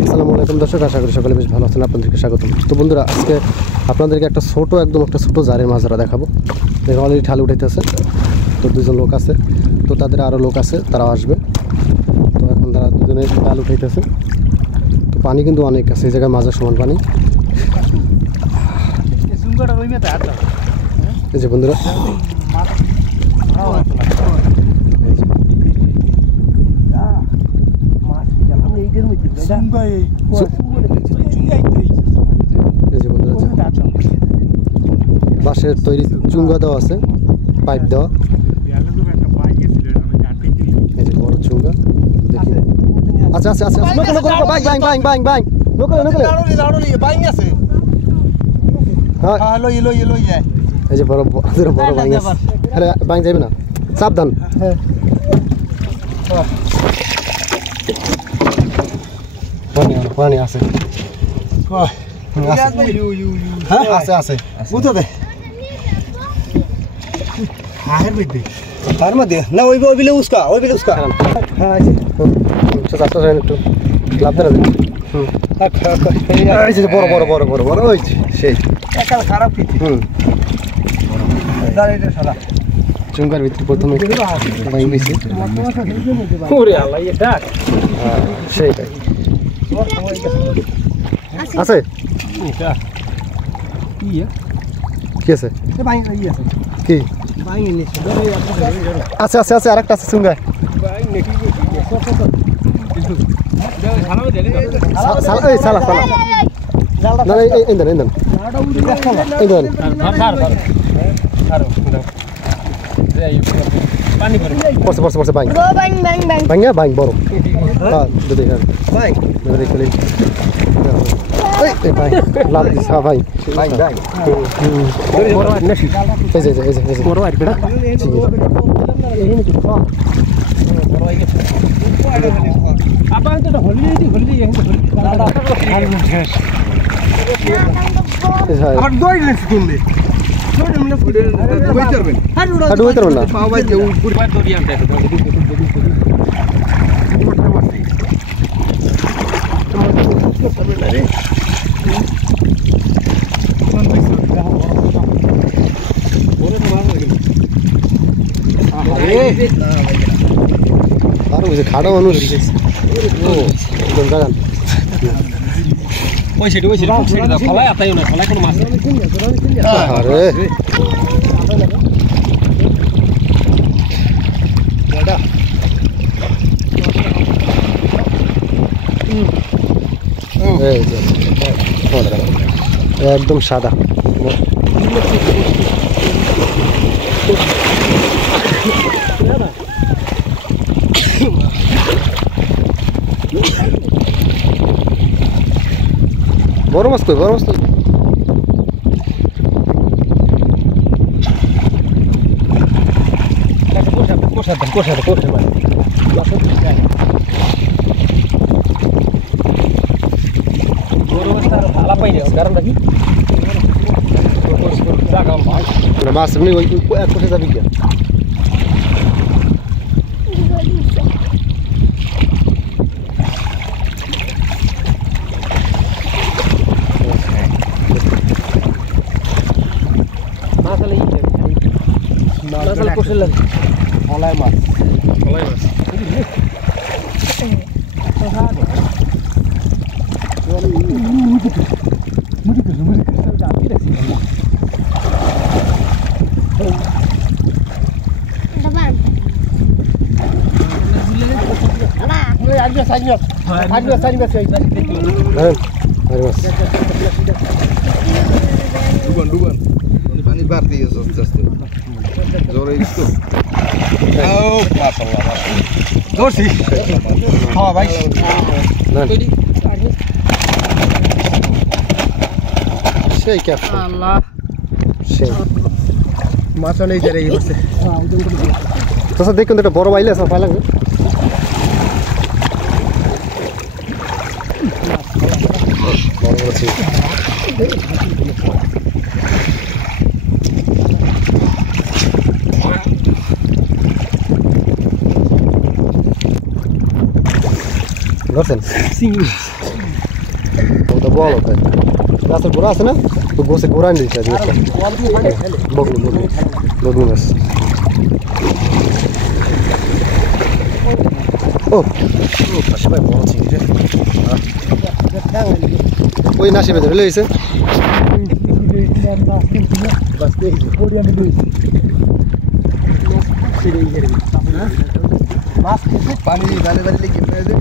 আসসালামু আলাইকুম দর্শক, আশা করি সকলে বেশ ভালো আছেন। আপনাদেরকে স্বাগতম। তো বন্ধুরা, আজকে আপনাদেরকে একটা ছোট জারের মাছ ধরা দেখাবো। দেখো অলরেডি ঠাল উঠাইতেছে। তো দুজন লোক আছে, তো তাদের আরও লোক আছে, তারাও আসবে। তো এখন তারা দুজনে ঠাল উঠাইতেছে। তো পানি কিন্তু অনেক আছে, এই জায়গায় মাছের সমান পানি। এই যে বন্ধুরা, বাঁশের তৈরি চুঙ্গা দেওয়া আছে, পাইপ দেওয়া। এই যে বড় চুঙ্গা, দেখি। আচ্ছা আচ্ছা আচ্ছা, এই যে বড় বড় বাইং আছে। আরে বাইং যাবে না, সাবধান। পানি আছে, আছে আছে বুঝতে দে। তার মধ্যে না ওই বিলে উস্কা, ওই বিলে উস্কা। হ্যাঁ আছে চারটা যায় একটু লাভ দেন। বড় বড় বড় বড় বড় হয়েছে সেই খারাপ কিছু। চুঙ্গার ভিতরে প্রথমে সেইটাই আছে। কি আছে? কি আছে? আছে আছে, আরেকটা আছে চুঙ্গা। পড়ছে বাইং বাইঙ্গা বাইং বড়। Love this. হ্যাঁ ভাই, খাড়া মানুষ একদম সাদা। বড় মাছ কই, বড় মাছ কই? মাছ এমনি ওই এক কোষে যাবি কি? ফলাই মাছ, ফলাই মাছ। ডুবান পানি বাড়তে আস্তে আস্তে জোরে একটু। ধরছি হ্যাঁ ভাই, সেই ক্যাপশন সেই মাছ নেই যারা এই করছে। তো স্যার দেখুন, এটা বড় বাইলে আছে, ভালো লাগবে। বড় বড় ছিল। ধরছেন চিংড়ি ওটা বল ওটা গাছের গোড়া আছে না তো গোছে গোড়া নিয়ে দিচ্ছে বগলু বগলু বগলু মাছ ও ভাই বড় চিংড়ি রে ওই নাসি বেঁধে লইছে পানি বারে বারে লেগে পড়ে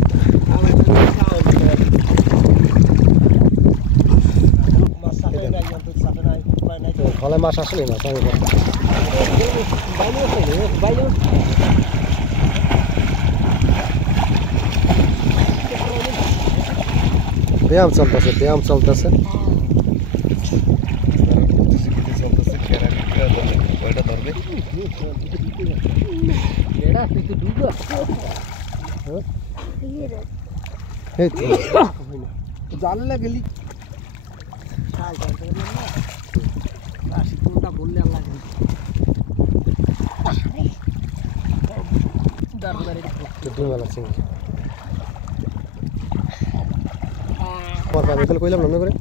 ফলে মাছ আসলে না ব্যায়াম চলতেছে জাল লাগেলি বললে আল্লাহ কইলাম না করে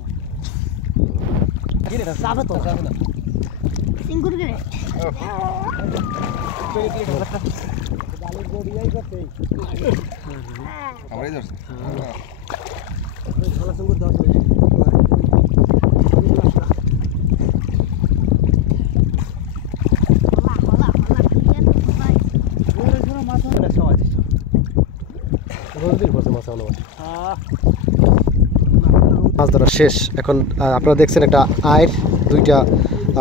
মাছ ধরা শেষ এখন আপনারা দেখছেন একটা আয়ের দুইটা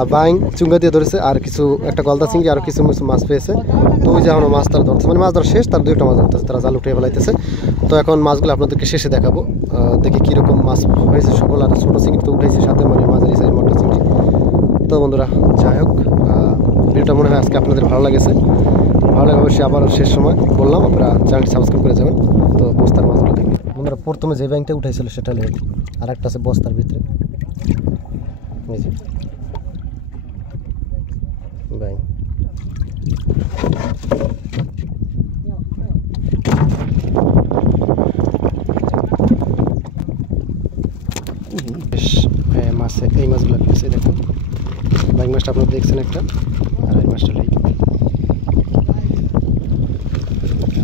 বাইং চুঙ্গা দিয়ে ধরেছে আর কিছু একটা গলদা চিংড়ি আর কিছু মাছ পেয়েছে তো ওই যে এখন মাছ তারা ধরছে মানে মাছ ধরা শেষ তার দুইটা মাছ ধরতেছে তারা জাল উঠে ফেলাইতেছে তো এখন মাছগুলো আপনাদেরকে শেষে দেখাবো দেখি কীরকম মাছ হয়েছে সকল আর ছোটো চিংড়ি তো উঠেছে সাথে মানে মাঝারি সাইজ মোটা চিংড়ি তো বন্ধুরা যাই হোক ভিডিওটা মনে হয় আজকে আপনাদের ভালো লেগেছে ভালো লাগে অবশ্যই আবার শেষ সময় বললাম আপনারা চ্যানেলটি সাবস্ক্রাইব করে যাবেন তো বস্তার মাছগুলো দেখবেন বন্ধুরা প্রথমে যে ব্যাংকটা উঠাইছিল সেটা হলো আর একটা আছে বস্তার ভিতরে এই যে ব্যাংক মাছে এই মাছগুলো পেয়েছে দেখুন ব্যাংক মাছটা আপনারা দেখছেন একটা আর এই মাছটা নেই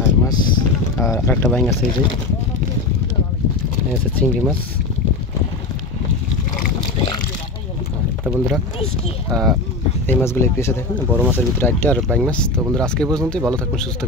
আর মাছ আর একটা ব্যাংক আছে এই যে আছে চিংড়ি মাছ তো বন্ধুরা এই মাছগুলো পেয়েছে দেখুন বড় মাছের ভিতরে একটা আর ব্যাংক মাছ তো বন্ধুরা আজকে পর্যন্তই ভালো থাকবেন সুস্থ